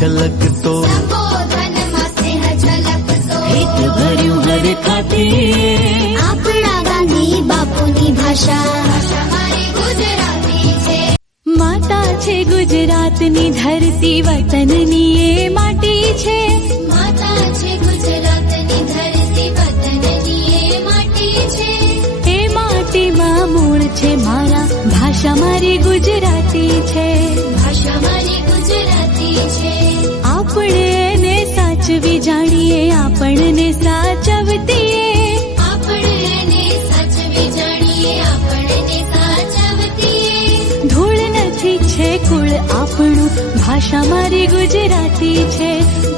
છલકતો, સંબોધનમાં સ્નેહ છલકતો, હેત ભર્યું હર ખાતે આપણા ગાંધી બાપુની ભાષા મારી ગુજરાતી છે. માતા છે ગુજરાતની ધરતી, વતનની એ માટી છે. માતા છે ગુજરાતની ધરતી, વતનની એ માટી છે. એ માટીમાં મૂળ છે મારા, ભાષા મારી ગુજરાતી છે. ભાષા મારી ગુજરાતી છે. આપણે એને સાચવી જાણીએ, આપણને સાચવતીએ. આપણે એને સાચવી જાણીએ, આપણને સાચવતીએ. ધૂળ નથી છે કુળ આપણું, ભાષા મારી ગુજરાતી છે.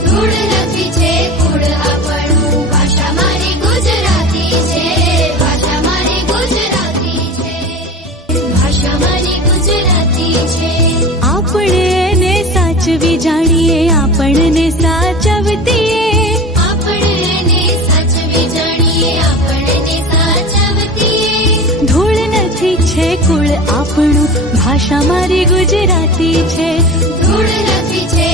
ધૂળ નથી છે કુળ આપણું, ભાષા મારી ગુજરાતી છે. ભાષા મારી ગુજરાતી છે. ભાષા મારી ગુજરાતી છે. આપણે એને સાચવી જાણીએ, આપણને સાચવતીએ. આપણે એને સાચવી જાણીએ, આપણને સાચવતીએ. ધૂળ નથી છે કુળ આપણું, ભાષા મારી ગુજરાતી છે. ધૂળ નથી છે